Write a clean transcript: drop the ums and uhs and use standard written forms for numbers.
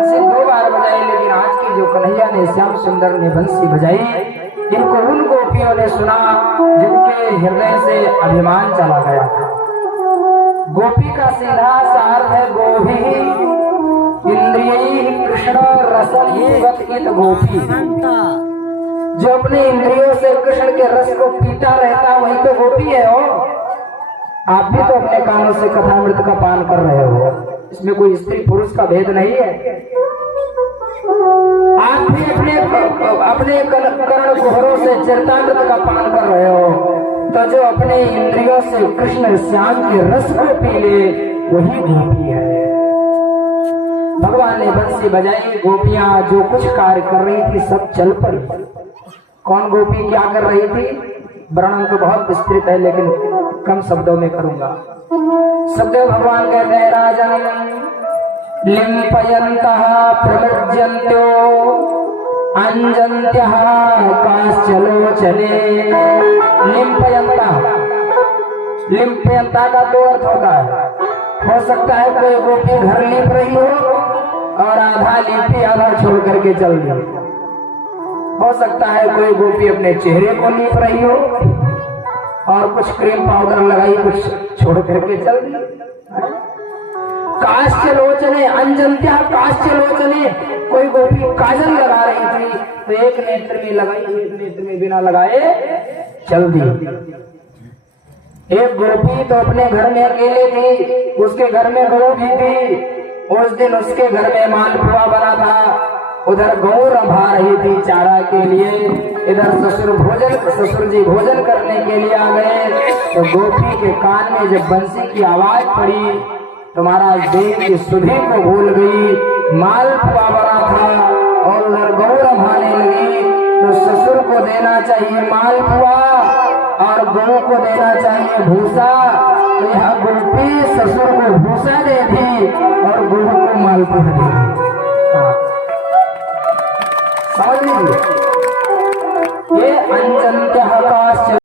बंसी 2 बार बजाई, लेकिन आज की जो कन्हैया ने श्याम सुंदर ने बंसी बजाई, इनको उन गोपियों ने सुना जिनके हृदय से अभिमान चला गया था। गोपी का सीधा सार है गोभी इंद्रिय कृष्ण रसन गोपी। जो अपने इंद्रियों से कृष्ण के रस को पीता रहता वही तो गोपी है। हो आप भी तो अपने कानों से कथामृत का पान कर रहे हो, इसमें कोई स्त्री पुरुष का भेद नहीं है। आप भी अपने कर्ण कुहरों से चरितामृत का पान कर रहे हो, तो जो अपने इंद्रियों से कृष्ण श्याम के रस को पी ले वही गोपी है। भगवान ने बंसी बजाई, गोपियां जो कुछ कार्य कर रही थी सब चल पड़ी। कौन गोपी क्या कर रही थी वर्णन तो बहुत विस्तृत है, लेकिन कम शब्दों में करूंगा। सदैव भगवान कहते हैं राजन लिम्पयन्तः प्रमृज्यन्त्यो अंजन्त्यः काश्चलोचने। लिम्पयन्ता का 2 अर्थ होता है। हो सकता है कोई गोपी घर लीप रही हो और आधा लीपी आधा छोड़ करके चल दी। हो सकता है कोई गोपी अपने चेहरे को लीप रही हो और कुछ क्रीम पाउडर लगाई, कुछ छोड़ करके चल दी। काश्चलोचने अंजन्त्या काश्चलोचने, कोई गोपी काजल लगा रही थी तो एक नेत्र में लगाई, एक नेत्र में बिना लगाए चल दी। एक गोपी तो अपने घर में अकेले थी, उसके घर में गौ भी थी। उस दिन उसके घर में मालपुआ बना था, उधर गौ रंभा रही थी चारा के लिए, इधर ससुर जी भोजन करने के लिए आ गए। तो गोपी के कान में जब बंसी की आवाज पड़ी तो महाराज देव की सुधि को भूल गई। मालपुआ बना था और उधर गौ रंभाने लगी, तो ससुर को देना चाहिए मालपुआ और गौ को देना चाहिए भूसा। तो यह गोपी ससुर को भूसा दे दी और गौ को मालपुआ दे दी। समझ लीजिए।